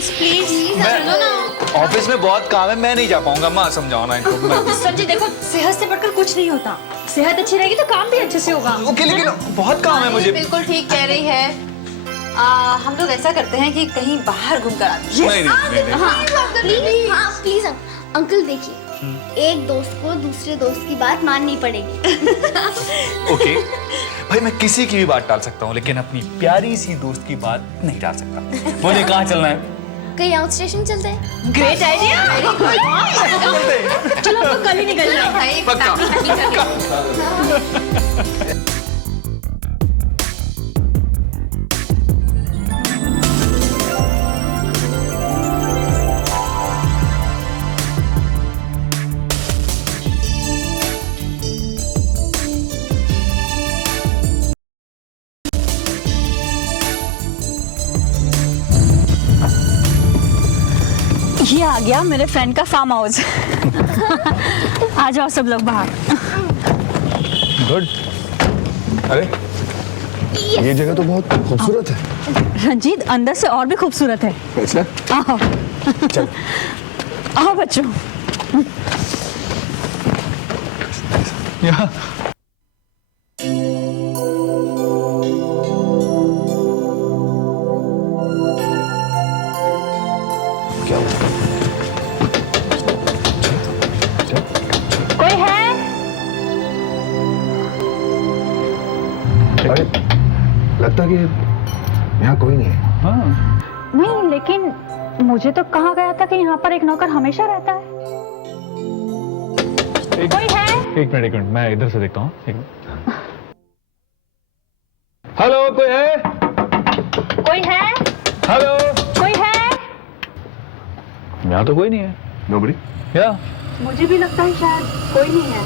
Please please सुनो ना। Office में बहुत काम है, मैं नहीं जा पाऊंगा। माँ समझाओ ना इनको। संजय देखो, सेहत से बढ़कर कुछ नहीं होता। सेहत अच्छी रहेगी तो काम भी अच्छे से होगा। ओके, लेकिन बहुत काम है मुझे। बिल्कुल ठीक कह रही है। हम लोग ऐसा करते हैं कि कहीं बाहर घूम कर आते हैं। हाँ प्लीज अंकल देखिए, एक दोस्त को दूसरे दोस्त की बात माननी पड़ेगी। ओके भाई, मैं किसी की भी बात टाल सकता हूँ, लेकिन अपनी प्यारी सी दोस्त की बात नहीं टाल सकता। मुझे कहाँ चलना है? कहीं आउट स्टेशन चलते हैं। Great idea. चलो हम कल ही निकलना है भाई पक्का। ये आ गया मेरे फ्रेंड का फार्म हाउस। आ जाओ सब लोग बाहर। गुड। अरे ये जगह तो बहुत खूबसूरत है। रंजीत, अंदर से और भी खूबसूरत है। अच्छा, आओ चल। आओ बच्चों। यहाँ क्या हुआ? कोई है? अरे लगता कि यहाँ कोई नहीं है। नहीं, लेकिन मुझे तो कहा गया था कि यहाँ पर एक नौकर हमेशा रहता है। कोई है? एक मिनट मैं इधर से देखता हूँ। हेलो, कोई है? कोई है? हेलो, कोई है? यहाँ तो कोई नहीं है। नोबडी। या मुझे भी लगता है शायद कोई नहीं है।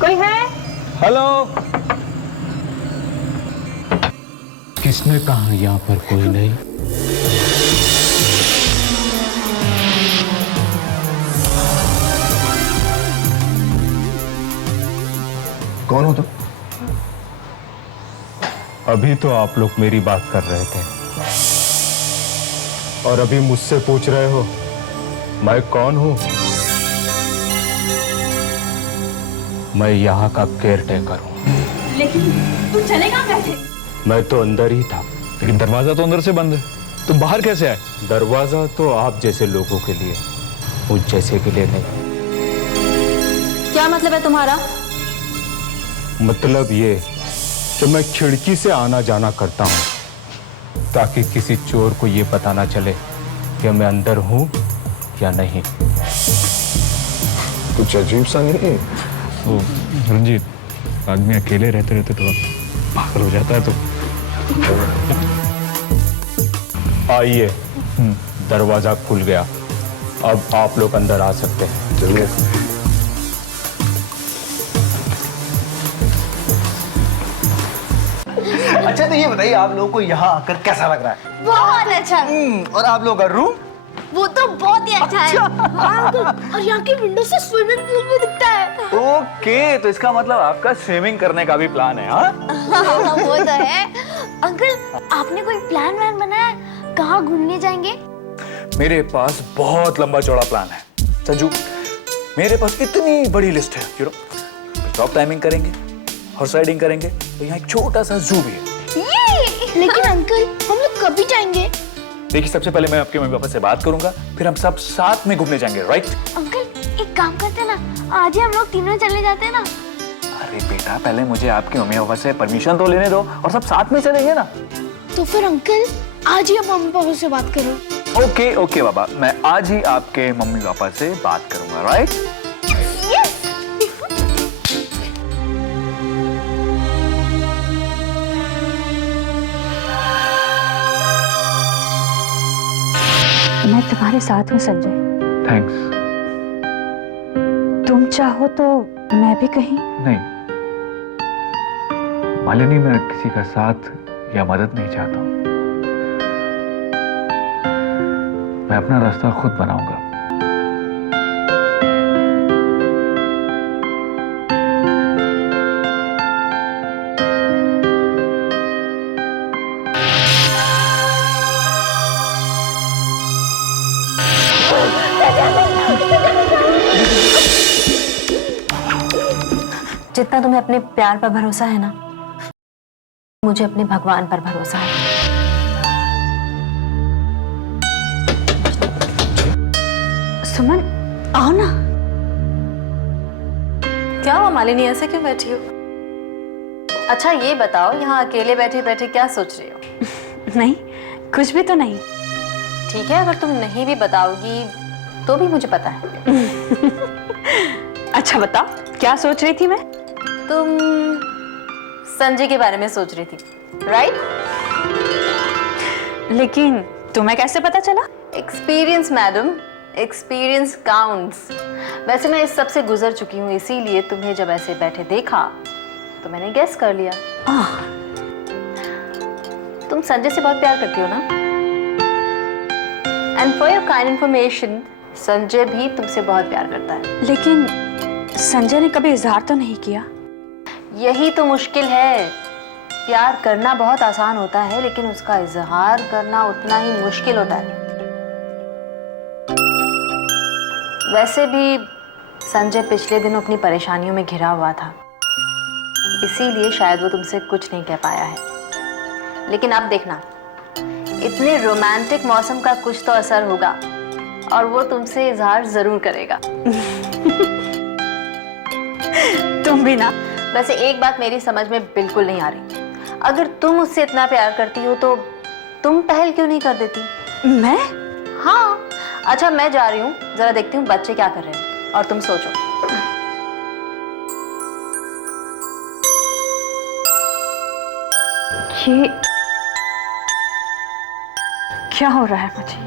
कोई है? हेलो। किसने कहा यहाँ पर कोई नहीं? कौन हो तुम? अभी तो आप लोग मेरी बात कर रहे थे और अभी मुझसे पूछ रहे हो मैं कौन हूं? मैं यहाँ का केयर टेकर हूँ। लेकिन तू चले कहाँ गए थे? मैं तो अंदर ही था। लेकिन दरवाजा तो अंदर से बंद है, तुम बाहर कैसे आए? दरवाजा तो आप जैसे लोगों के लिए, मुझ जैसे के लिए नहीं। क्या मतलब है तुम्हारा? मतलब ये कि मैं खिड़की से आना जाना करता हूं ताकि किसी चोर को ये पता ना चले कि मैं अंदर हूं या नहीं। कुछ अजीब सा नहीं? तो रंजीत, आदमी अकेले रहते रहते थोड़ा पागल हो जाता है। तो आइए, दरवाजा खुल गया, अब आप लोग अंदर आ सकते हैं। चलिए। अच्छा, तो ये बताइए आप लोगों को यहाँ आकर कैसा लग रहा है? बहुत अच्छा। और आप लोगों का रूम? वो तो बहुत ही अच्छा है। हाँ, अंकल, और यहाँ की विंडो से स्विमिंग पूल भी दिखता है। ओके, तो इसका मतलब आपका स्विमिंग करने का भी प्लान है? हाँ, वो तो है। अंकल, आपने कोई प्लान व्लान बनाया? कहाँ घूमने जाएंगे? मेरे पास बहुत लंबा चौड़ा प्लान है संजू। मेरे पास इतनी बड़ी लिस्ट है। टॉप टाइमिंग करेंगे, हॉर्स राइडिंग करेंगे, तो यहाँ एक छोटा सा जू भी है। लेकिन अंकल, हम लोग कभी जाएंगे? देखिए, सबसे पहले मैं आपके मम्मी पापा से बात करूंगा, फिर हम सब साथ में घूमने जाएंगे, राइट? अंकल, एक काम करते हैं ना, आज ही हम लोग तीनों चले जाते हैं ना। अरे बेटा, पहले मुझे आपके मम्मी पापा से परमिशन तो लेने दो और सब साथ में चलेंगे ना। तो फिर अंकल, आज ही आप मम्मी पापा से बात करो। ओके ओके बाबा, मैं आज ही आपके मम्मी पापा से बात करूंगा, राइट? मैं तुम्हारे साथ हूँ संजय। थैंक्स। तुम चाहो तो मैं भी कहीं। नहीं मालिनी, मैं किसी का साथ या मदद नहीं चाहता हूँ। मैं अपना रास्ता खुद बनाऊंगा। जितना तुम्हें अपने प्यार पर भरोसा है ना, मुझे अपने भगवान पर भरोसा है। सुमन, आओ ना। क्या हुआ मालिनी, ऐसे क्यों बैठी हो? अच्छा ये बताओ, यहाँ अकेले बैठे बैठे क्या सोच रही हो? नहीं, कुछ भी तो नहीं। ठीक है, अगर तुम नहीं भी बताओगी तो भी मुझे पता है। अच्छा बताओ, क्या सोच रही थी मैं? तुम संजय के बारे में सोच रही थी, राइट? लेकिन तुम्हें कैसे पता चला? Experience madam, experience counts. वैसे मैं इस सब से गुजर चुकी हूँ, इसीलिए तुम्हें जब ऐसे बैठे देखा तो मैंने गेस कर लिया। तुम संजय से बहुत प्यार करती हो ना? And for your kind information, Sanjay भी तुमसे बहुत प्यार करता है। लेकिन संजय ने कभी इजहार तो नहीं किया। यही तो मुश्किल है। प्यार करना बहुत आसान होता है, लेकिन उसका इजहार करना उतना ही मुश्किल होता है। वैसे भी संजय पिछले दिनों अपनी परेशानियों में घिरा हुआ था, इसीलिए शायद वो तुमसे कुछ नहीं कह पाया है। लेकिन अब देखना, इतने रोमांटिक मौसम का कुछ तो असर होगा और वो तुमसे इजहार जरूर करेगा। तुम भी ना। वैसे एक बात मेरी समझ में बिल्कुल नहीं आ रही, अगर तुम उससे इतना प्यार करती हो तो तुम पहल क्यों नहीं कर देती? मैं? हाँ। अच्छा मैं जा रही हूँ, जरा देखती हूँ बच्चे क्या कर रहे हैं, और तुम सोचो। ये क्या हो रहा है मुझे?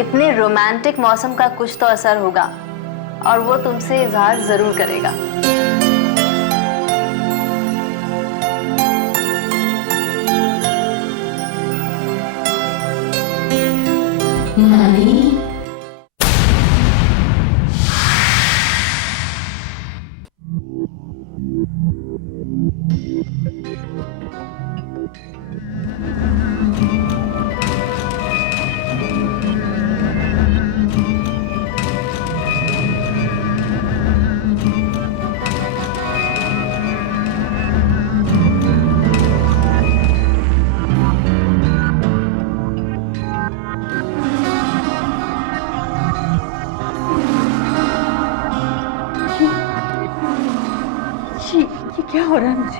इतने रोमांटिक मौसम का कुछ तो असर होगा और वो तुमसे इजहार जरूर करेगा। ये क्या हो रहा है मुझे?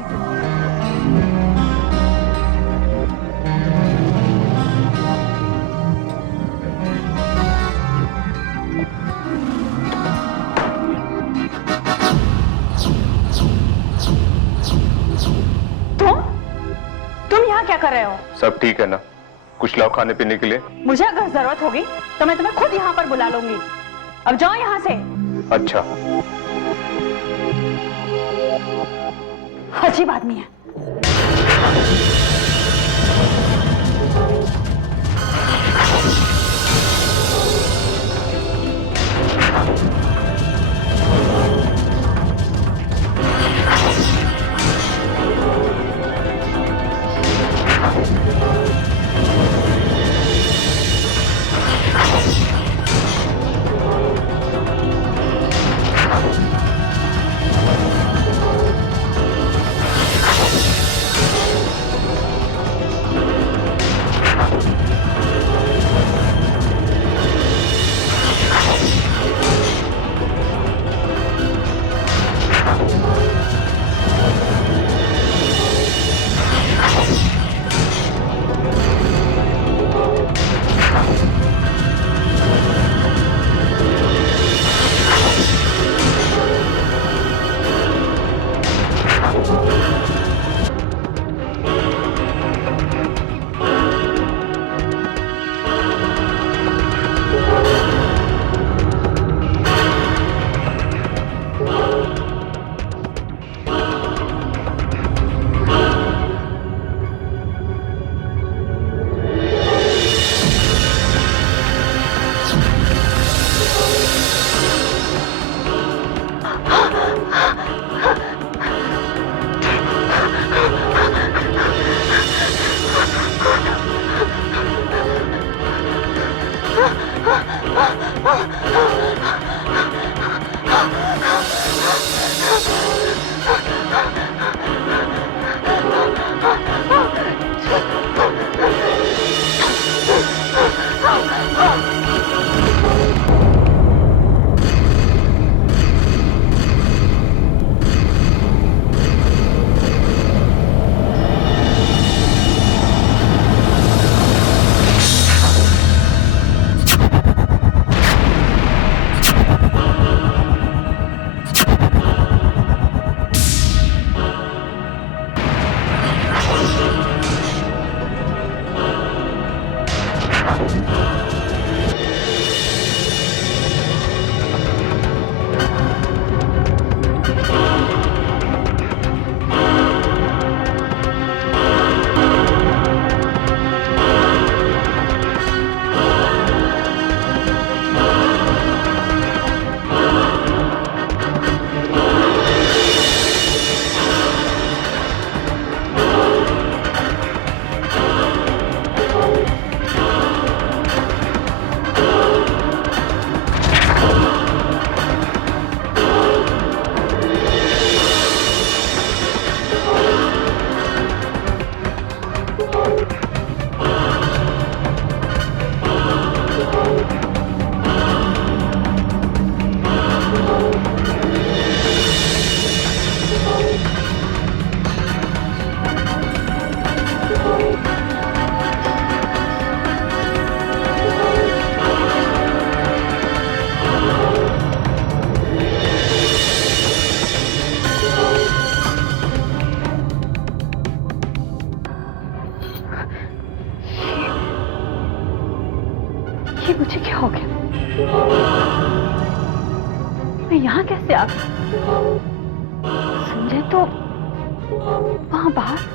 तुम यहाँ क्या कर रहे हो? सब ठीक है ना? कुछ लाओ खाने पीने के लिए। मुझे अगर जरूरत होगी तो मैं तुम्हें खुद यहाँ पर बुला लूंगी। अब जाओ यहाँ से। अच्छा। अजीब आदमी है। ये मुझे क्या हो गया? मैं यहाँ कैसे आ गई? संजय तो वहां बाहर।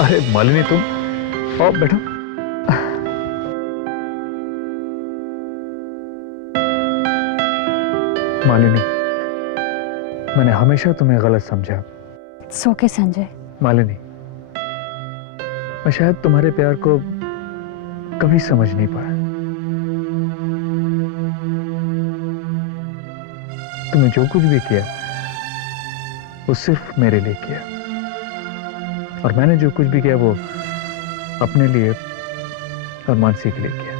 अरे मालिनी, तुम आओ बैठो। मालिनी, मैंने हमेशा तुम्हें गलत समझा। सो के संजय, मालिनी, मैं शायद तुम्हारे प्यार को कभी समझ नहीं पाया। तुमने जो कुछ भी किया वो सिर्फ मेरे लिए किया, और मैंने जो कुछ भी किया वो अपने लिए और मानसी के लिए किया।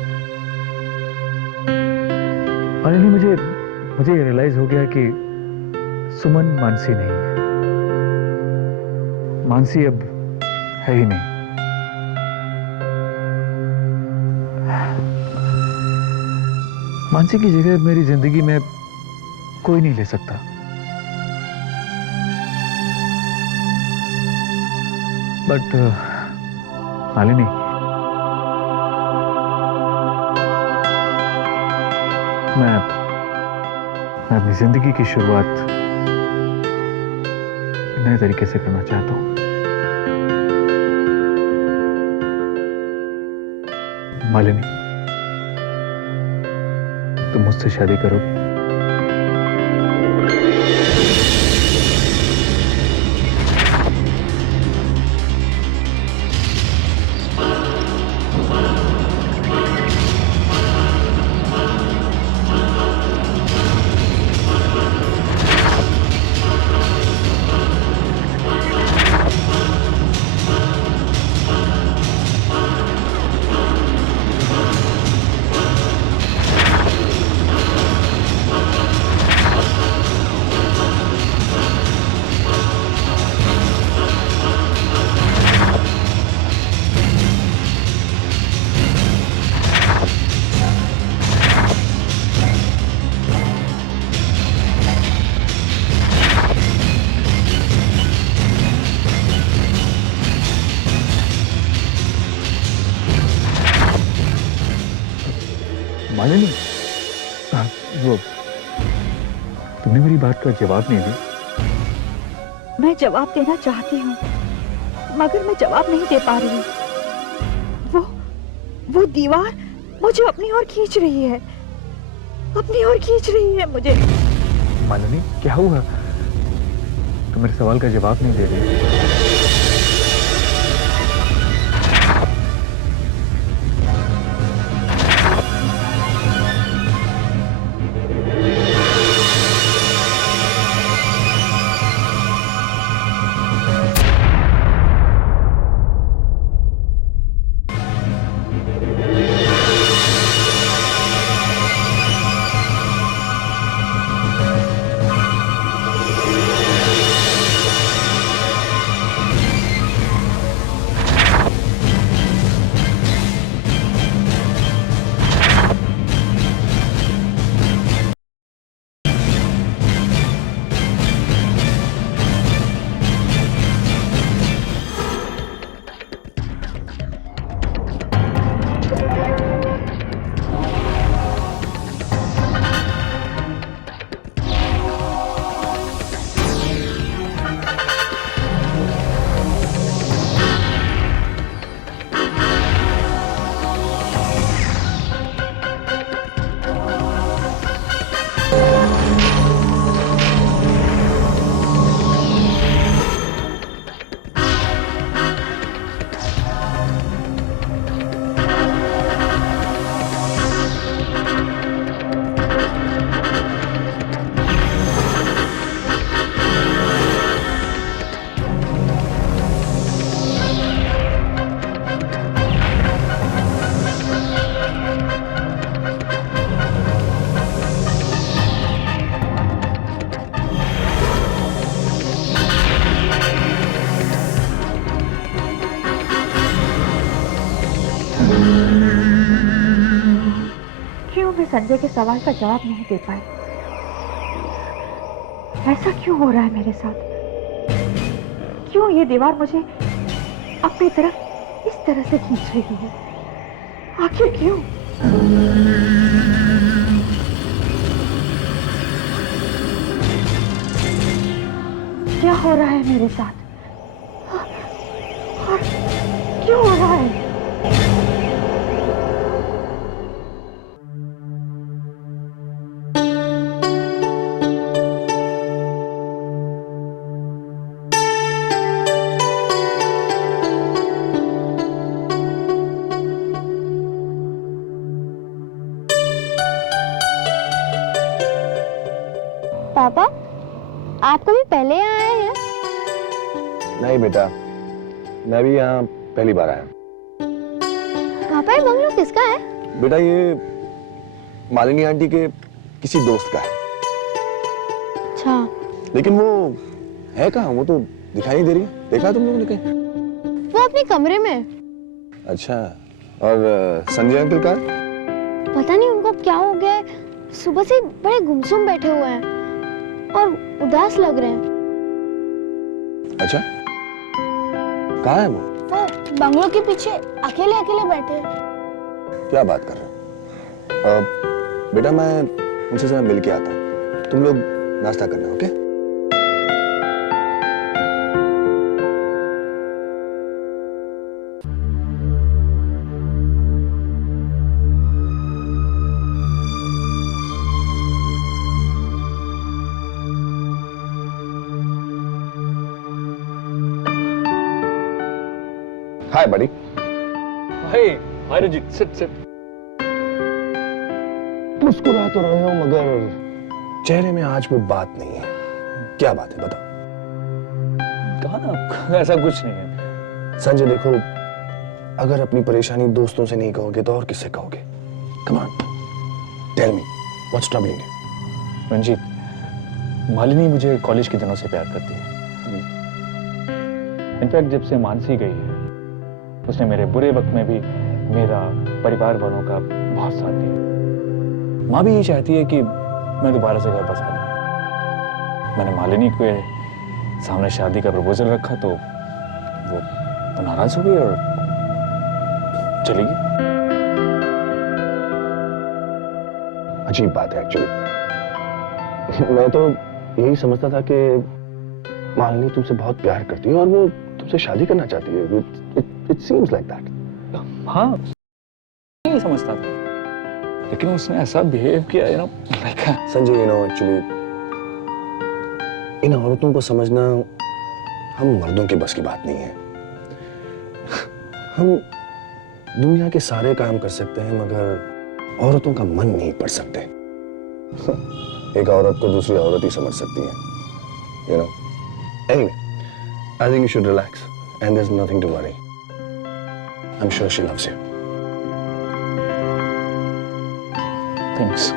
मालिनी, मुझे ये रियलाइज हो गया कि सुमन मानसी नहीं है। मानसी अब है ही नहीं। मानसी की जगह मेरी जिंदगी में कोई नहीं ले सकता। बट मालिनी, मैं अपनी जिंदगी की शुरुआत नए तरीके से करना चाहता हूं। मालिनी, तुम मुझसे शादी करोगी? मालिनी, वो तुमने मेरी बात का जवाब नहीं दिया। मैं जवाब देना चाहती हूँ, मगर मैं जवाब नहीं दे पा रही हूँ। वो दीवार मुझे अपनी ओर खींच रही है, अपनी ओर खींच रही है मुझे। मालिनी, क्या हुआ? तुम मेरे सवाल का जवाब नहीं दे रही। संजय के सवाल का जवाब नहीं दे पाई। ऐसा क्यों हो रहा है मेरे साथ? क्यों ये दीवार मुझे अपनी तरफ इस तरह से खींच रही है? आखिर क्यों? क्या हो रहा है मेरे साथ? और क्यों हो रहा है? पापा, आप कभी पहले यहाँ आए हैं? नहीं बेटा, मैं भी यहाँ पहली बार आया। पापा, ये बंगलो किसका है? बेटा ये मालिनी आंटी के किसी दोस्त का है। अच्छा। लेकिन वो है कहाँ? वो तो दिखाई नहीं दे रही है। देखा तुम लोगों ने कहीं? वो अपने कमरे में। अच्छा, और संजय अंकल का? पता नहीं उनको क्या हो गया है, सुबह से बड़े गुमसुम बैठे हुए हैं और उदास लग रहे हैं। अच्छा, कहाँ है वो? वो बंगलों के पीछे अकेले अकेले बैठे हैं। क्या बात कर रहे हो? बेटा मैं उनसे जरा मिल के आता हूँ, तुम लोग नाश्ता करना, ओके? हाय बड़ी। हाय रंजीत, सिट। मुस्कुरा तो रहे हो मगर चेहरे में आज कोई बात नहीं है। क्या बात है बताओ? कहा ना, ऐसा कुछ नहीं है। संजय देखो, अगर अपनी परेशानी दोस्तों से नहीं कहोगे तो और किससे कहोगे? Come on, tell me what's troubling you? Ranjeet, Malini मुझे कॉलेज के दिनों से प्यार करती है। इनफैक्ट जब से मानसी गई है, उसने मेरे बुरे वक्त में भी मेरा, परिवार वालों का बहुत साथ दिया। माँ भी ये चाहती है कि मैं दोबारा से घर बसा लूं। मैंने मालिनी के सामने शादी का प्रपोजल रखा तो वो तो नाराज हो गई और चली गई। अजीब बात है एक्चुअली। मैं तो यही समझता था कि मालिनी तुमसे बहुत प्यार करती है और वो तुमसे शादी करना चाहती है। It seems like that. हाँ, नहीं समझता था, लेकिन उसने ऐसा बिहेव किया, you know, like Sanjay, you know actually in औरतों को समझना हम मर्दों के बस की बात नहीं है। हम दुनिया के सारे काम कर सकते हैं मगर औरतों का मन नहीं पढ़ सकते। एक औरत को दूसरी औरत ही समझ सकती है, you know. Anyway, I think you should relax and there's nothing to worry. I'm sure she loves you. Thanks.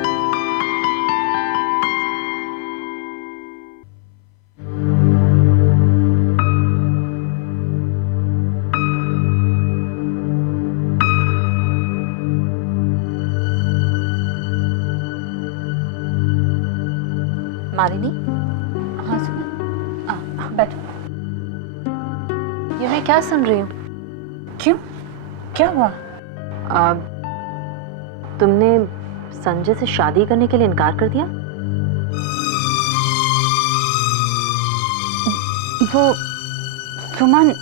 Malini, हाँ सुना। बैठो। ये मैं क्या सुन रही हूँ? क्यों? क्या हुआ? तुमने संजय से शादी करने के लिए इनकार कर दिया? वो सुमन,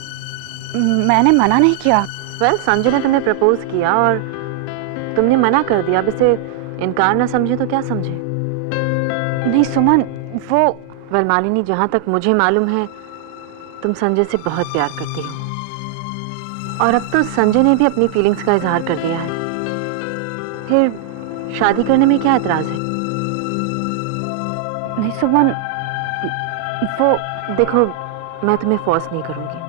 मैंने मना नहीं किया। वेल, संजय ने तुम्हें प्रपोज किया और तुमने मना कर दिया। अब इसे इनकार ना समझे तो क्या समझे? नहीं सुमन, वो वेल मालिनी, जहां तक मुझे मालूम है तुम संजय से बहुत प्यार करती हो और अब तो संजय ने भी अपनी फीलिंग्स का इजहार कर दिया है। फिर शादी करने में क्या एतराज है? नहीं सुमन, वो देखो, मैं तुम्हें फोर्स नहीं करूंगी।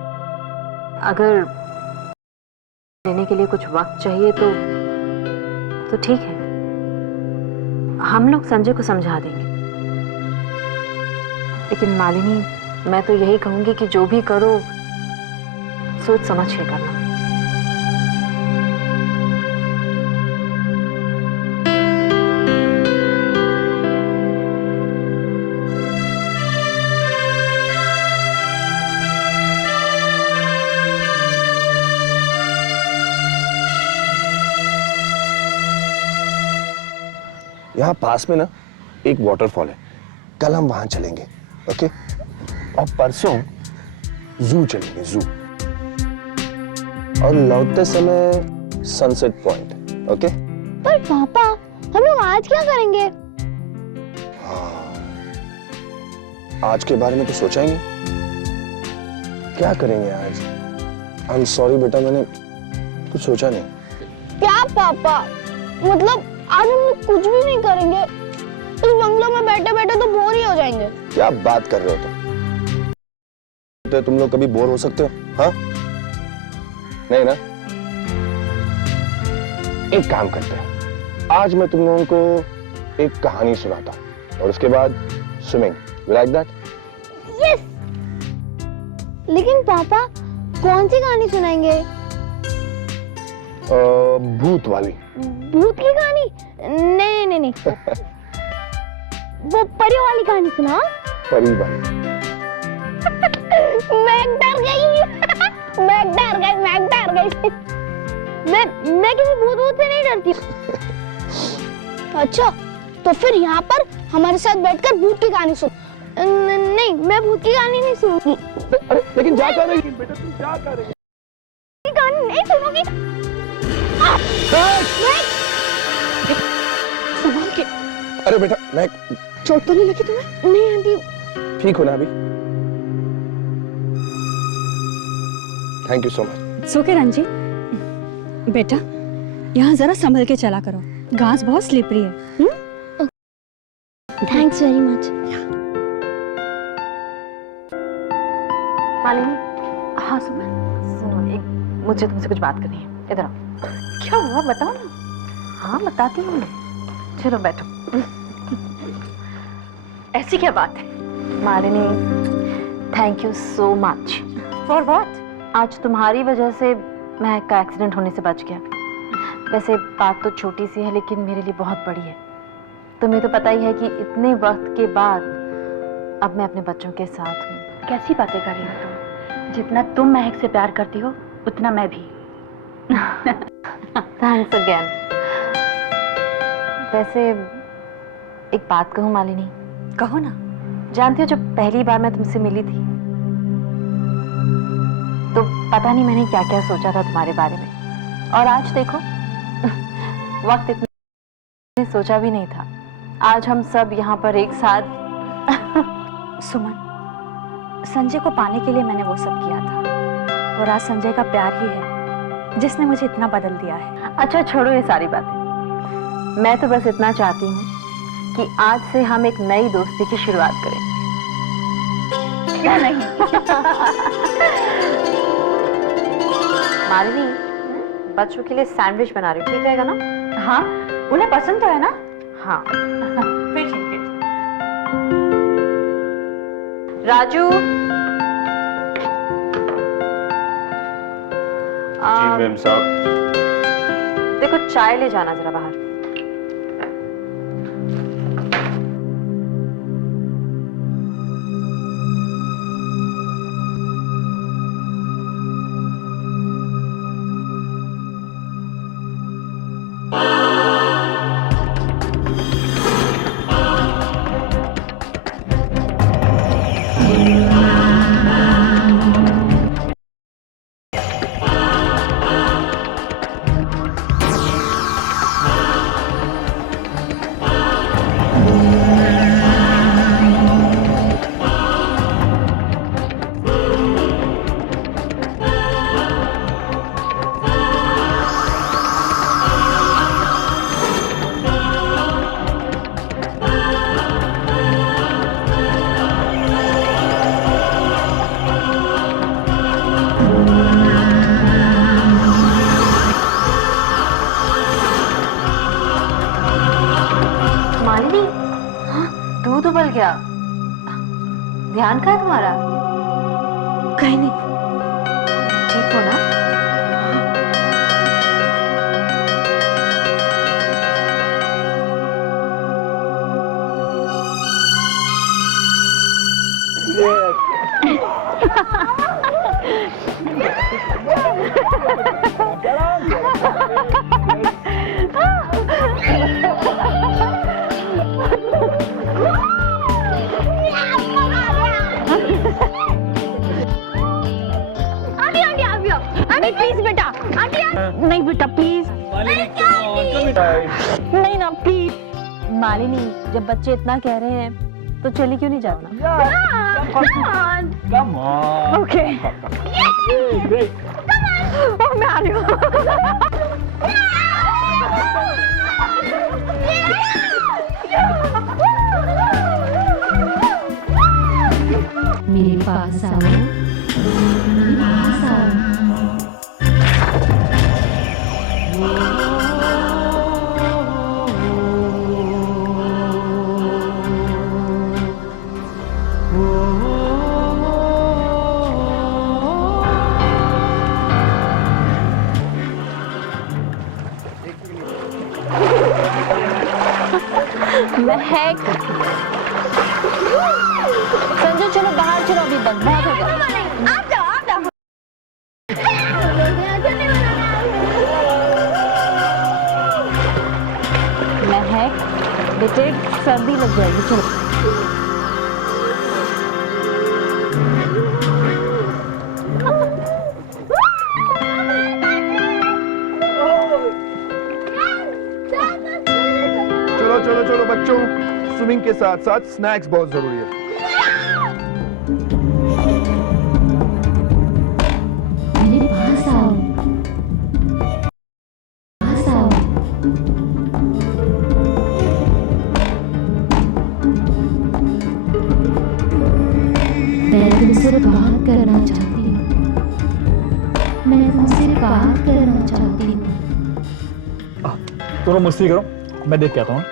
अगर लेने के लिए कुछ वक्त चाहिए तो ठीक है, हम लोग संजय को समझा देंगे। लेकिन मालिनी, मैं तो यही कहूंगी कि जो भी करो सोच समझ के करना। यहाँ पास में ना एक वाटरफॉल है, कल हम वहां चलेंगे, ओके? और परसों जू चलेंगे, जू। और लौटते समय सनसेट पॉइंट, ओके? पर पापा, हम लोग आज क्या करेंगे? आज के बारे में तो सोचा ही नहीं। क्या करेंगे आज? आई एम सॉरी बेटा, मैंने कुछ सोचा नहीं। क्या पापा? मतलब आज हम लोग कुछ भी नहीं करेंगे? इस बंगलो में बैठे बैठे तो बोर ही हो जाएंगे। क्या बात कर रहे हो तुम लोग कभी बोर हो सकते हो? हाँ, नहीं ना? एक काम करते हैं, आज मैं तुम लोगों को एक कहानी सुनाता हूं और उसके बाद swimming. You like that? Yes. लेकिन पापा, कौन सी कहानी सुनाएंगे? भूत वाली। भूत की कहानी? नहीं नहीं नहीं वो परी वाली कहानी सुना। परी वाली। मैं डर गई मैं किसी भूत से नहीं डरती। अच्छा, तो फिर यहाँ पर हमारे साथ बैठकर भूत की कहानी सुन। नहीं, मैं भूत की कहानी नहीं सुनूंगी। अरे लेकिन क्या कर रही है बेटा, तुम क्या कर रही है? कहानी नहीं सुनूंगी। संभाल के। अरे बेटा, मैं चोट तो नहीं लगी तुम्हें? नहीं आंटी। ठीक हो ना अभी? Thank you so much. सोके रंजीत, बेटा यहाँ जरा संभल के चला करो, घास बहुत स्लिपरी है। Thanks very much. मालिनी, हाँ सुनो, एक मुझे तुमसे कुछ बात करनी है। इधर आओ। क्या हुआ बताओ ना। हाँ बताती हूँ, चलो बैठो। ऐसी क्या बात है? Malini, thank you so much. For what? आज तुम्हारी वजह से महक का एक्सीडेंट होने से बच गया। वैसे बात तो छोटी सी है लेकिन मेरे लिए बहुत बड़ी है। तुम्हें तो पता ही है कि इतने वक्त के बाद अब मैं अपने बच्चों के साथ हूँ। कैसी बातें कर रही हो तुम? जितना तुम महक से प्यार करती हो उतना मैं भी। Thanks again. वैसे एक बात कहूँ मालिनी? कहो ना। जानती हो, जब पहली बार मैं तुमसे मिली थी तो पता नहीं मैंने क्या क्या सोचा था तुम्हारे बारे में, और आज देखो वक्त इतना सोचा भी नहीं था। आज हम सब यहाँ पर एक साथ। सुमन, संजय को पाने के लिए मैंने वो सब किया था, और आज संजय का प्यार ही है जिसने मुझे इतना बदल दिया है। अच्छा छोड़ो ये सारी बातें, मैं तो बस इतना चाहती हूँ कि आज से हम एक नई दोस्ती की शुरुआत करें। क्या नहीं? मालिनी, बच्चों के लिए सैंडविच बना रही हूँ, ठीक रहेगा ना? हाँ, उन्हें पसंद तो है ना? हाँ। फिर ठीक है। राजू, जी मैम साहब। देखो चाय ले जाना जरा बाहर। दूध उबल गया। ध्यान कहाँ है तुम्हारा? कहीं नहीं। ठीक हो ना? नहीं बेटा प्लीज। नहीं ना प्लीज। मालिनी, जब बच्चे इतना कह रहे हैं तो चली क्यों नहीं जाना? Come on. Okay Great. मैं आ रही हूँ। मेरे पास आओ, मेरे पास आओ। महक, संजू चलो बाहर चलो, अभी बंद बहुत हो गया। महक बेटे सर्दी लग जाएगी, चलो। चलो चलो चलो बच्चों, स्विमिंग के साथ साथ स्नैक्स बहुत जरूरी है। मेरे पास आओ, पास आओ। मैं तुमसे बात करना चाहती हूँ, मैं तुमसे बात करना चाहती हूँ। दोनों मस्ती करो, मैं देख के आता हूँ।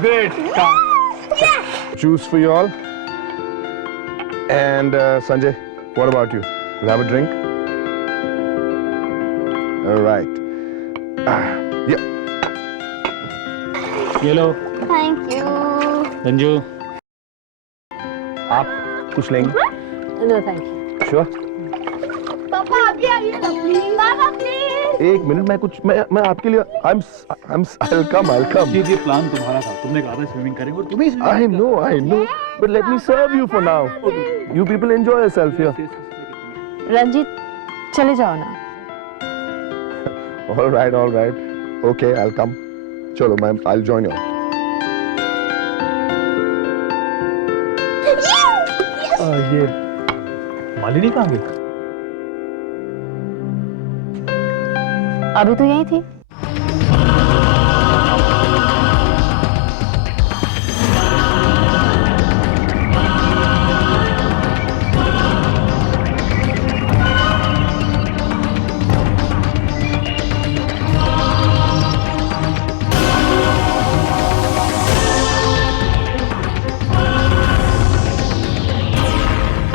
Great. Juice for you all. And Sanjay, what about you? We'll have a drink. All right. Yeah. ये लो थैंक यू। संजू। आप कुछ लेंगे? No thank you. Sure. पापा अभी आइए ना प्लीज। पापा प्लीज। एक मिनट, मैं आपके लिए I'll come. ये प्लान तुम्हारा था, तुमने कहा था स्विमिंग करेंगे और तुम ही I know, but let me serve you for now. You people enjoy yourself here. Ranjit चले जाओ ना। All right. Okay, I'll come. चलो I'll join you. ये मालिनी कहाँ गई? अभी तो यही थी।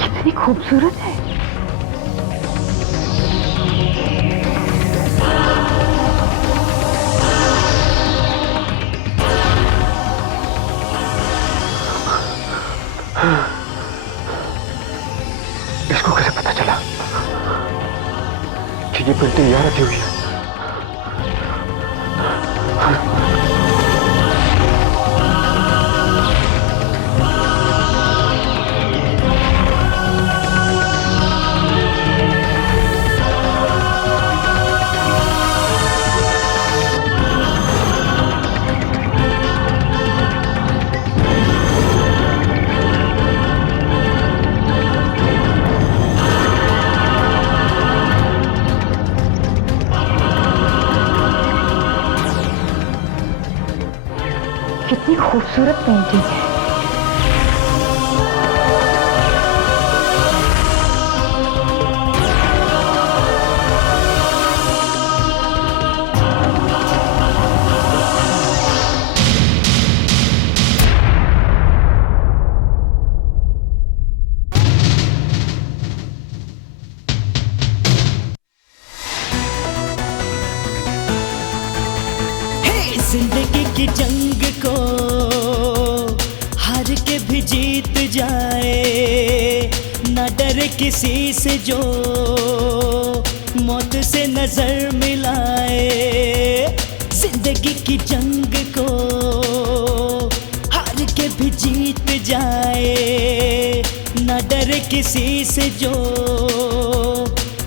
कितनी खूबसूरत है। इसको कैसे पता चला कि ये बिल्डिंग यहाँ रखी हुई है? कितनी खूबसूरत पेंटिंग है। किसी से जो मौत से नजर मिलाए, जिंदगी की जंग को हार के भी जीत जाए। ना डरे किसी से जो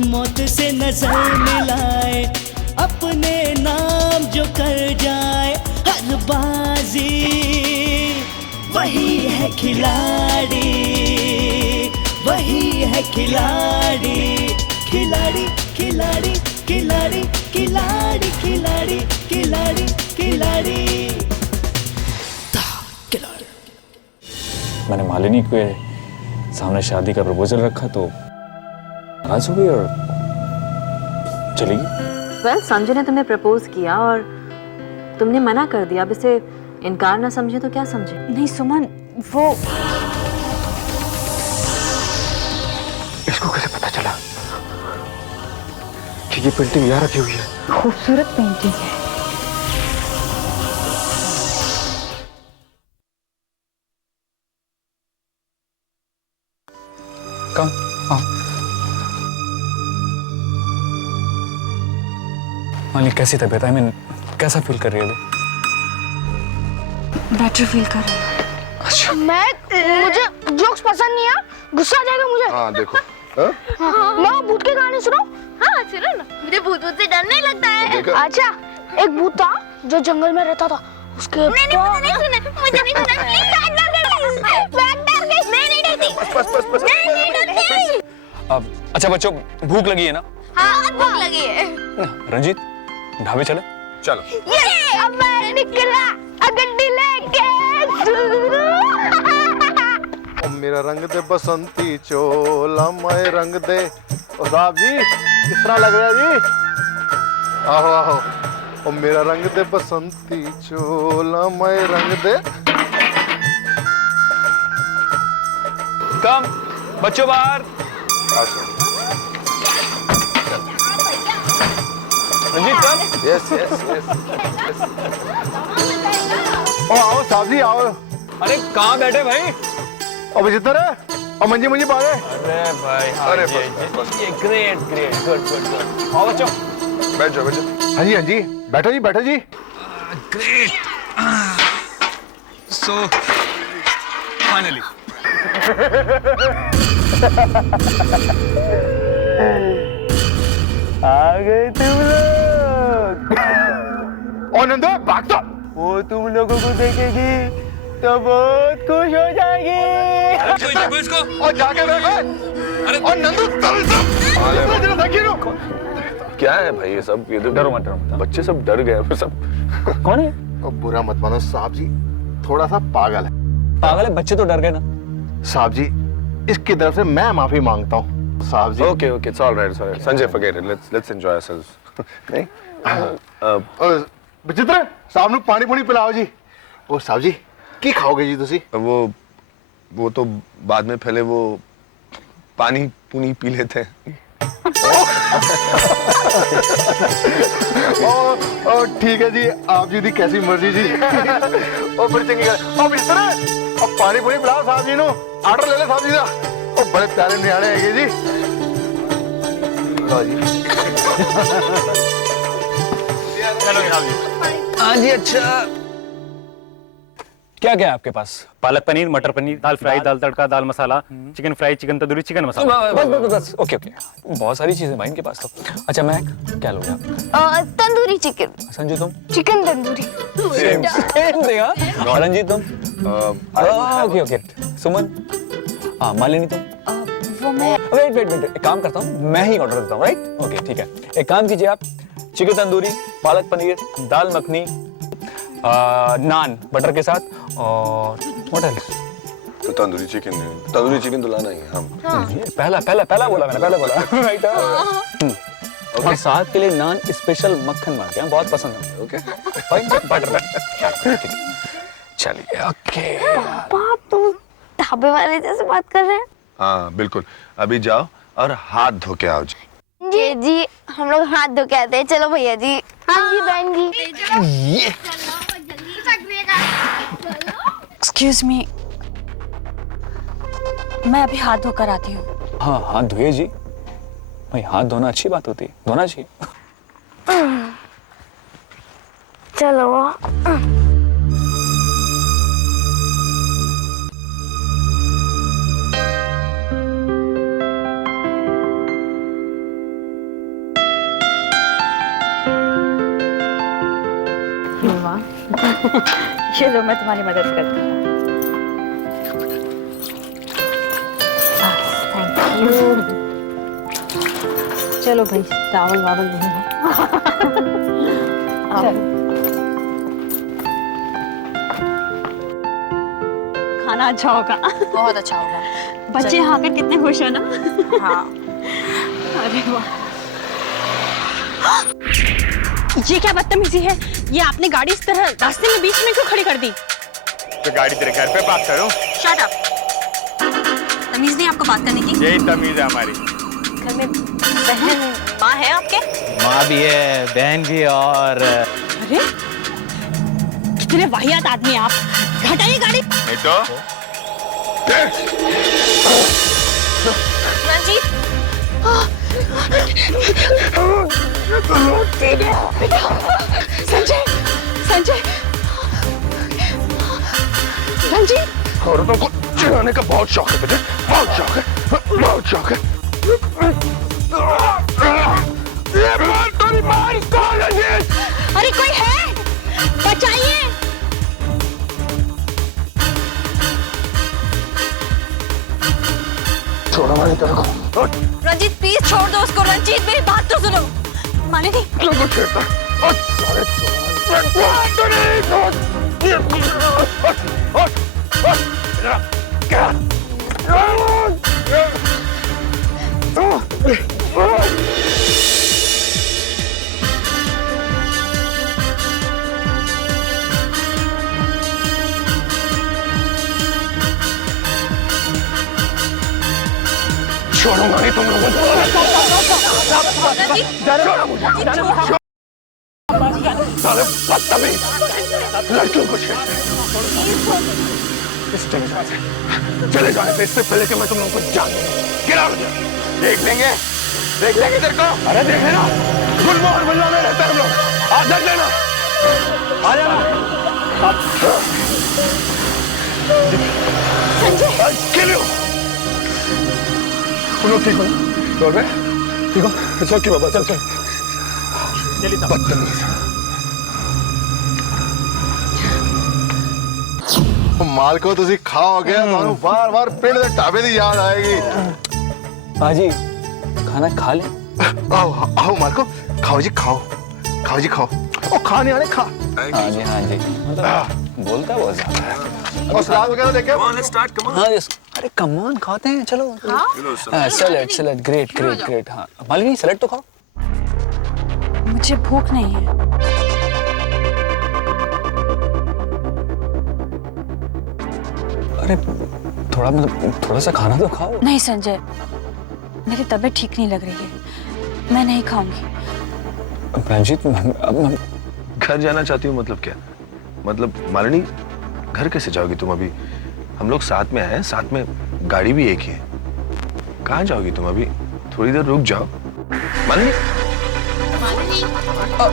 मौत से नजर मिलाए, अपने नाम जो कर जाए हर बाजी, वही है खिलाड़ी, वही है खिलाड़ी। खिलाड़ी खिलाड़ी खिलाड़ी खिलाड़ी खिलाड़ी खिलाड़ी खिलाड़ी खिलाड़ी। मैंने मालिनी के सामने शादी का प्रपोजल रखा तो नाराज हो गई और चली गई। वेल, संजय ने तुम्हें प्रपोज किया और तुमने मना कर दिया। अब इसे इनकार ना समझे तो क्या समझे? नहीं सुमन, वो इसको कैसे पता चला कि ये पेंटिंग यहाँ रखी हुई है? खूबसूरत पेंटिंग है। कम हाँ मालिनी, कैसी तबीयत? आई मीन कैसा फील कर रही है अभी? बेटर फील कर रही हूँ। अच्छा, मुझे जोक्स पसंद नहीं है, गुस्सा आ जाएगा मुझे। हाँ देखो, मैं भूत के गाने सुनो। हाँ सुनो ना, मुझे भूत से डर नहीं लगता है। अच्छा, एक भूत था जो जंगल में रहता था, उसके नहीं मुझे नहीं सुना, मुझे नहीं सुना। मैं नहीं डरती। नहीं डरती। अब अच्छा बच्चों, भूख लगी है ना? हाँ भूख लगी है। रंजीत, ढाबे चले? चलो। ये अब मैं निकला गड्डी लेके। ओ मेरा रंग दे बसंती चोला, मैं रंग दे। ओ साहब जी, किस तरह लग रहा है जी? आहो आहो। ओ मेरा रंग दे बसंती चोला, मैं रंग दे। कम बच्चों बाहर। Ranjit come. Yes yes yes. ओ आओ साहब जी आओ। अरे कहाँ बैठे भाई? अब जिधर है और मंजी मंजी पाए। अरे भाई, अरे ये great great, good good good. आओ बच्चों, बैठ जाओ बैठ जाओ। हाँ जी बैठो जी बैठो जी। ग्रेट। सो फाइनली आ गए तुम लोग। और नंदो भाग तो। वो तुम लोगों को देखेगी तो बहुत खुश हो जाएगी। इसको और जाके देखो। अरे और नंदू जरा देखिए लो। क्या है भाई ये सब? ये तो डरो मत, डरो मत। बच्चे सब डर गए सब। कौन है? और बुरा मत मानो साहब जी, थोड़ा सा पागल है। पागल है? बच्चे तो डर गए ना। साहब जी, इसकी तरफ से मैं माफी मांगता हूँ। साहब जी Okay, okay, it's all right, it's all right. Sanjay, forget it. Let's enjoy ourselves. नहीं? विचित्र साहब ਨੂੰ पानी पुनी पिलाओ जी। ओ साहब जी, की खाओगे जी तुसी? वो तो बाद में पहले वो पानी पुनी पी लेते हैं। ओ ठीक है जी, आप जी दी कैसी मर्जी जी। ओ बड़ी चंगी गल। ओ विचित्र, ओ पानी पुनी पिलाओ साहब जी ਨੂੰ। आर्डर ले ले साहब जी दा। ओ बड़े प्यारे नियाणे हैगे जी। लो जी। चलो साहब जी। हाँ जी, अच्छा क्या क्या है आपके पास? Palak paneer, matar paneer, dal fry, dal tadka, dal masala, chicken fry, chicken tandoori, chicken masala. बस ओके ओके, बहुत सारी चीजें भाई इनके पास तो। अच्छा मैं क्या लोगे आप? तंदूरी चिकन। संजू तुम? चिकन तंदूरी। सेम देगा। और रंजीत तुम? Okay okay. सुमन? हाँ, मालिनी तुम? वो मैं वेट, एक काम करता हूँ, मैं ही ऑर्डर देता हूँ, राइट? ओके ठीक है, एक काम कीजिए आप, चिकन तंदूरी, पालक पनीर, दाल मखनी, नान बटर के साथ, और व्हाट एल्स? तो तंदूरी चिकन तो लाना ही है हम। पहला बोला मैंने, पहला बोला राइट। और साथ के लिए नान स्पेशल मक्खन मार के, बहुत पसंद है। ओके बटर ठीक है, चलिए ओके। पापा तुम ढाबे वाले जैसे बात कर रहे हैं। हाँ बिल्कुल, अभी जाओ और हाथ धो के आओ जी। जी हम लोग हाथ धो के आते हैं। चलो भैया जी। हाँ जी बहन जी। ये एक्सक्यूज मी, मैं अभी हाथ धोकर आती हूँ। हाँ हाथ धोइए जी। भाई हाथ धोना अच्छी बात होती है, धोना चाहिए। चलो। माँ ये लो, मैं तुम्हारी मदद करती हूँ। Thank you. चलो भाई, चावल वावल नहीं है। खाना अच्छा होगा। बहुत अच्छा होगा। बच्चे यहाँ आकर कितने खुश है ना। हाँ। अरे वाह, ये क्या बदतमीजी है? ये आपने गाड़ी इस तरह रास्ते में बीच में क्यों खड़ी कर दी? तो गाड़ी तेरे घर पे पार्क करूं? Shut up. तमीज नहीं आपको बात करने की? यही तमीज है हमारी। घर में बहन माँ है आपके? माँ भी है, बहन भी, और अरे कितने वाहियात आदमी हैं आप। हटाइए गाड़ी। नहीं तो रंजीत, संजय, संजय, रंजीत। औरतों को चिढ़ाने का बहुत शौक है बेटे, बहुत शौक है, बहुत शौक है। ये तुम्हारी माँ कौन है जी? अरे कोई है, बचाइए। छोड़ो मानी तेरे को। रंजीत प्लीज छोड़ दो उसको। रंजीत मेरी बात तो सुनो। मालिनी, लोगों छेड़ता है। सारे क्या? छोड़ूंगा नहीं तुम लोगों को। साले बदतमीज लड़कियों को छेड़। चले जाने से इससे पहले कि मैं तुम लोगों को जान दूं। गिरा मुझे। देख लेंगे तेरे को। अरे देख लेना, गुलमोहर और बल्ला में रहते हैं हम लोग। आप देख लेना, आ जाना। Sanjay, kill you. तुम लोग ठीक हो? बोल रहे ठीक हो? चल की बाबा, चल चल। बदतमीज। माल को तुसी खाओगे तो बार बार पिंड दे ढाबे दी याद आएगी। बाजी खाना खा ले। आओ आओ मार्को, खाओ जी खाओ, खाओ जी खाओ। ओ खाने आने खा। हाँ जी हाँ जी, मतलब बोलता बहुत ज्यादा है। और सलाद वगैरह देखे? हाँ यस। अरे कम ऑन, खाते हैं चलो। Salad salad, great great great. हाँ मालिनी सैलेड तो खाओ। मुझे भूख नहीं है। अरे थोड़ा मतलब थोड़ा सा खाना तो खाओ। नहीं संजय, मेरी तबीयत ठीक नहीं लग रही है, मैं नहीं खाऊंगी। रंजीत, घर जाना चाहती हूँ मतलब क्या? मतलब मालिनी, घर कैसे जाओगी तुम? अभी हम लोग साथ में हैं, साथ में गाड़ी भी एक ही है। कहाँ जाओगी तुम अभी? थोड़ी देर रुक जाओ मालिनी।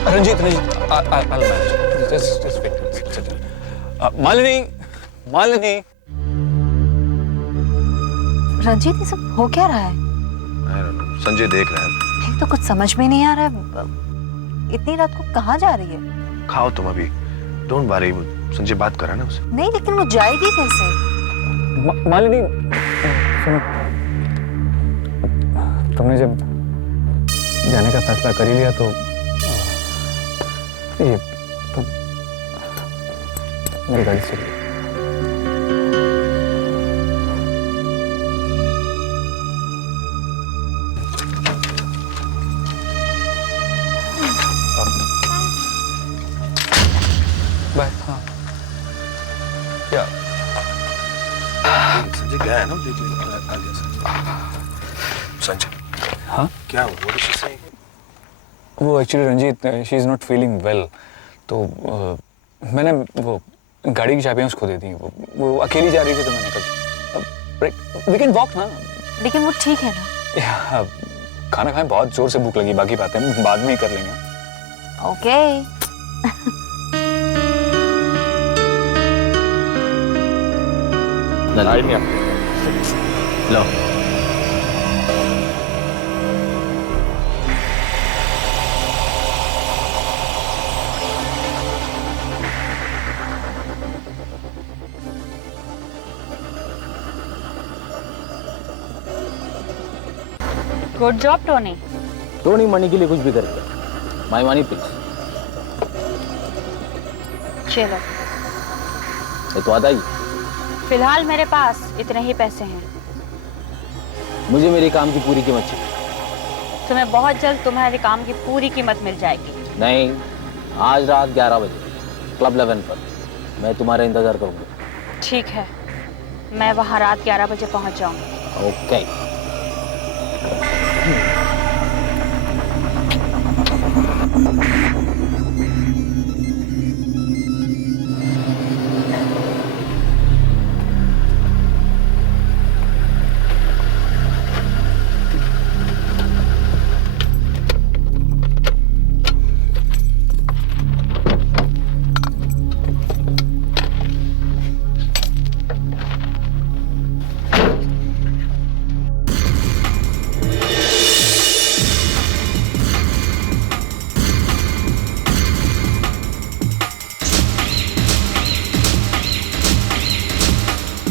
Ranjit Ranjit, just wait. मालिनी मालिनी। रंजीत, ये सब हो क्या रहा है? संजय देख रहा है। ठीक तो कुछ समझ में नहीं आ रहा है। इतनी रात को कहाँ जा रही है? खाओ तुम अभी, डोंट वरी। संजय बात करा ना उसे। नहीं, लेकिन वो जाएगी कैसे? मालिनी सुनो, तुमने जब जाने का फैसला कर ही लिया तो ये तुम मेरी गाड़ी से बाय। हाँ क्या संजय गया है ना, देख लीजिए आ गया संजय। हाँ क्या हुआ? What is she saying? वो actually Ranjeet, she is not feeling well, तो मैंने वो गाड़ी की चाबियाँ उसको दे दी। वो अकेली जा रही थी तो मैंने कहा वी कैन वॉक ना, लेकिन वो ठीक है ना? या, खाना खाएं, बहुत जोर से भूख लगी, बाकी बातें बाद में ही कर लेंगे। ओके। लो। Good job Tony. Tony money के लिए कुछ भी करेगा। My money please. चलो, ये तो आता ही। फिलहाल मेरे पास इतने ही पैसे हैं। मुझे मेरे काम की पूरी कीमत चाहिए। तुम्हें बहुत जल्द तुम्हारे काम की पूरी कीमत मिल जाएगी। नहीं, आज रात 11 बजे क्लब 11 पर मैं तुम्हारा इंतजार करूंगा। ठीक है, मैं वहाँ रात 11 बजे पहुँच जाऊंगी। ओके।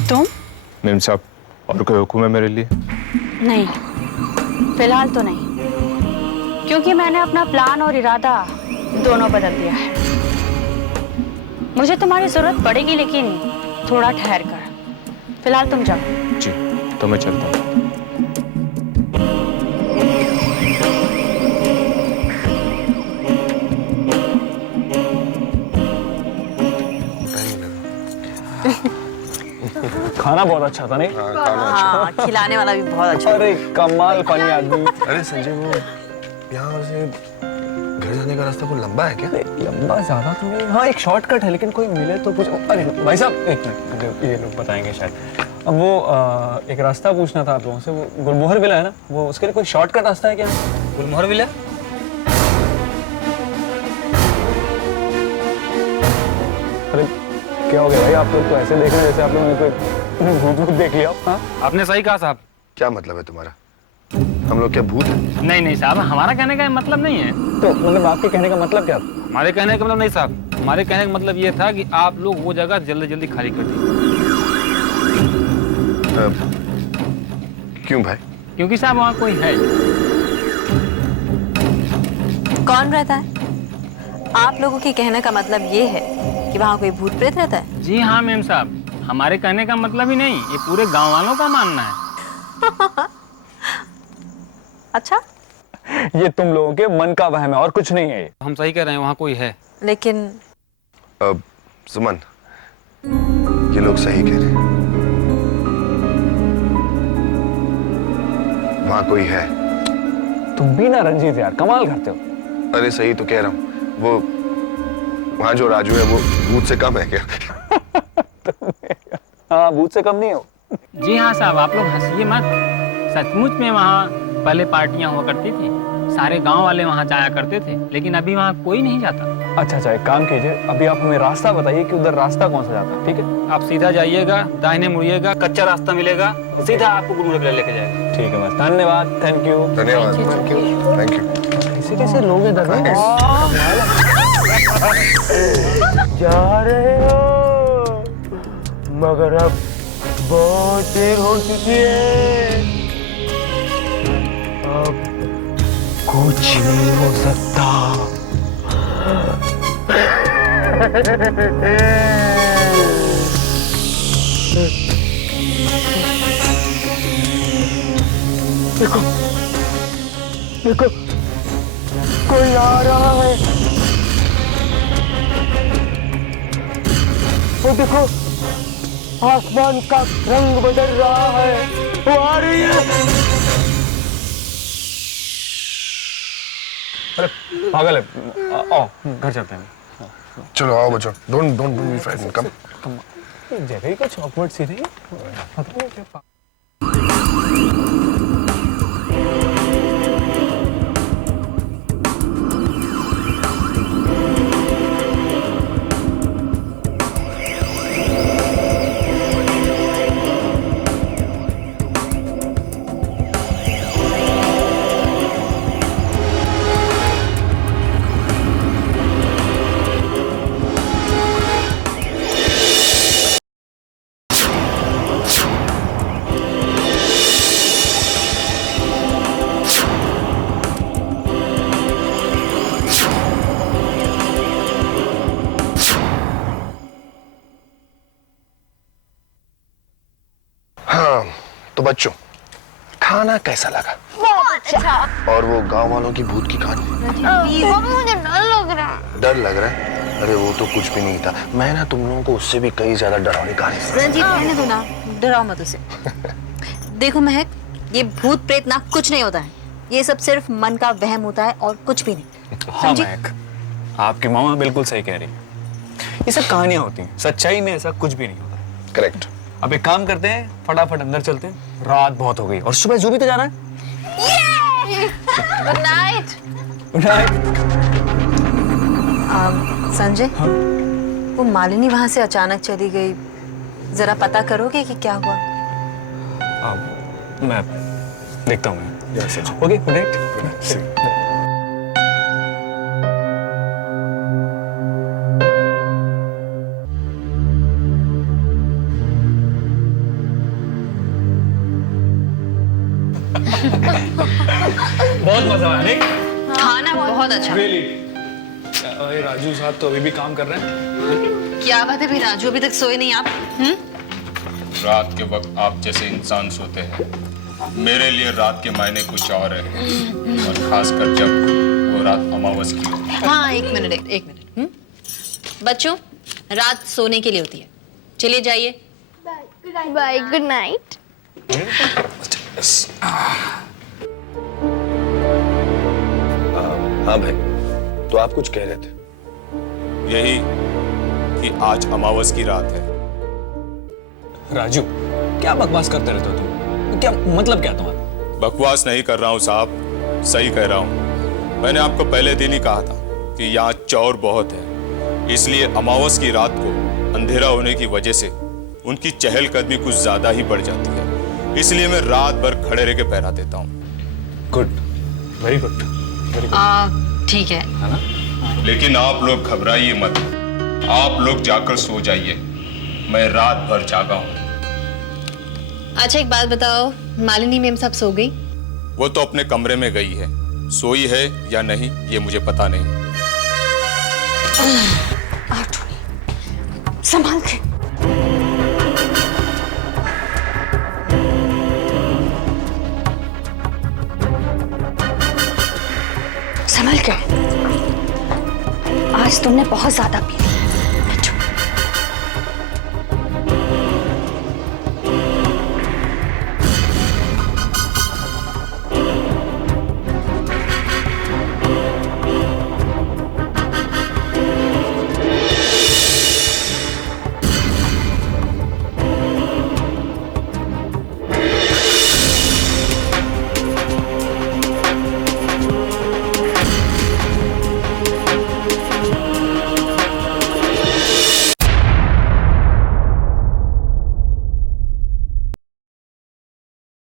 तुम? मेम साहब, और कोई हुक्म है मेरे लिए? नहीं, फिलहाल तो नहीं, क्योंकि मैंने अपना प्लान और इरादा दोनों बदल दिया है। मुझे तुम्हारी जरूरत पड़ेगी, लेकिन थोड़ा ठहर कर। फिलहाल तुम जाओ। जी, तो मैं चलता हूँ। खाना बहुत अच्छा था, नहीं? हाँ, खिलाने वाला भी बहुत अच्छा। अरे कमाल फनी आदमी। अरे संजय, वो यहाँ से घर जाने का रास्ता कोई लंबा है क्या? लंबा ज्यादा तो नहीं। हाँ, एक शॉर्टकट है, लेकिन कोई मिले तो पूछो। अरे भाई साहब, एक मिनट, ये लोग बताएंगे शायद। अब वो एक रास्ता पूछना था आप लोगों से। वो गुलमोहर विला है ना, वो उसके लिए कोई शॉर्टकट रास्ता है क्या? गुलमोहर विला? अरे क्या हो गया भाई, आप लोग तो ऐसे देख रहे हैं जैसे आप लोगों ने कोई भूत देख लिया। हाँ, आपने सही कहा साहब। क्या मतलब है तुम्हारा? हम लोग क्या भूत हैं? नहीं नहीं साहब, हमारा कहने का मतलब नहीं है। तो मतलब आपके कहने का मतलब क्या? हमारे कहने का मतलब नहीं साहब, हमारे कहने का मतलब ये था कि आप लोग वो जगह जल्दी जल्दी खाली कर दीजिए। क्यों भाई? क्योंकि साहब वहाँ कोई है। कौन रहता है? आप लोगों के कहने का मतलब ये है कि वहाँ कोई भूत प्रेत रहता है? जी हाँ मेम साहब, हमारे कहने का मतलब ही नहीं, ये पूरे गांव वालों का मानना है। अच्छा, ये तुम लोगों के मन का वहम है और कुछ नहीं है ये। हम सही कह रहे हैं, वहाँ कोई है। लेकिन सुमन, ये लोग सही कह रहे हैं। वहाँ कोई है। तुम भी ना रंजीत यार, कमाल करते हो। अरे सही तो कह रहा हूँ। वो वहाँ जो राजू है वो भूत से कम है क्या? हाँ, भूत से कम नहीं हो। जी हाँ साहब, आप लोग हंसिए मत। सचमुच में वहाँ पहले पार्टियां हुआ करती थी, सारे गांव वाले वहाँ जाया करते थे, लेकिन अभी वहाँ कोई नहीं जाता। अच्छा, एक काम कीजिए, अभी आप हमें रास्ता बताइए कि उधर रास्ता कौन सा जाता है, ठीक है? आप सीधा जाइएगा, दाहिने मुड़िएगा, कच्चा रास्ता मिलेगा, सीधा आपको गुलमोहर विला लेके जाएगा। ठीक है, बस धन्यवाद, थैंक यू। धन्यवाद, थैंक यू, थैंक यू। कैसे कैसे लोग हैं जा रहे हो, मगर अब बहुत देर हो चुकी है। अब कुछ नहीं हो सकता। देखो देखो, कोई आ रहा है। वो देखो, आसमान का रंग बदल रहा है। वो आ रही है। अरे पागल है, आओ घर चलते हैं। चलो आओ बच्चों, डोंट बी फ्राइटेंड, कम। जगह ही कुछ ऑकवर्ड सी नहीं। तो बच्चों, खाना कैसा लगा? बहुत अच्छा। और वो गांव वालों की भूत की कहानी? मुझे डर लग रहा है। डर लग रहा है? अरे वो तो कुछ भी नहीं था। मैं ना तुम लोगों को उससे भी कई ज्यादा डरावनी कहानी सुनाऊंगा। रंजीत रहने दो ना, डराओ मत उसे। देखो महक, ये भूत प्रेत ना कुछ नहीं होता है, ये सब सिर्फ मन का वहम होता है और कुछ भी नहीं। हाँ महक, आपकी मामा बिल्कुल सही कह रही है। ये सब कहानियां होती हैं, सच्चाई में ऐसा कुछ भी नहीं होता। करेक्ट। अब एक काम करते हैं, फटाफट अंदर चलते हैं, रात बहुत हो गई और सुबह जू भी तो जाना है। Good night. Good night. Sanjay, वो मालिनी वहां से अचानक चली गई, जरा पता करोगे कि क्या हुआ? मैं देखता हूँ। Okay, good night. बहुत मजा आया नहीं? खाना बहुत अच्छा। Really? अरे राजू साहब तो अभी भी काम कर रहे हैं। क्या बात है भाई राजू, अभी तक सोए नहीं आप? रात के वक्त आप जैसे इंसान सोते हैं, मेरे लिए रात के मायने कुछ और है, और खासकर जब वो रात अमावस की हो। हाँ, एक मिनट। बच्चों, रात सोने के लिए होती है, चलिए जाइए। Bye, good night. हाँ भाई, तो आप कुछ कह रहे थे? यही कि आज अमावस की रात है। राजू, क्या बकवास करते रहते हो तुम? क्या मतलब क्या तुम्हारा? बकवास नहीं कर रहा हूँ साहब, सही कह रहा हूँ। मैंने आपको पहले दिन ही कहा था कि यहाँ चौर बहुत है, इसलिए अमावस की रात को अंधेरा होने की वजह से उनकी चहलकदमी कुछ ज्यादा ही बढ़ जाती है, इसलिए मैं रात भर खड़े रह के पहरा देता हूँ। Good, very good. ठीक है ना? लेकिन आप लोग घबराइए मत, आप लोग जाकर सो जाइए, मैं रात भर जागा हूँ। अच्छा एक बात बताओ, मालिनी मैम सब सो गई? वो तो अपने कमरे में गई है, सोई है या नहीं ये मुझे पता नहीं। संभाल के। संभल के। आज तुमने बहुत ज्यादा पी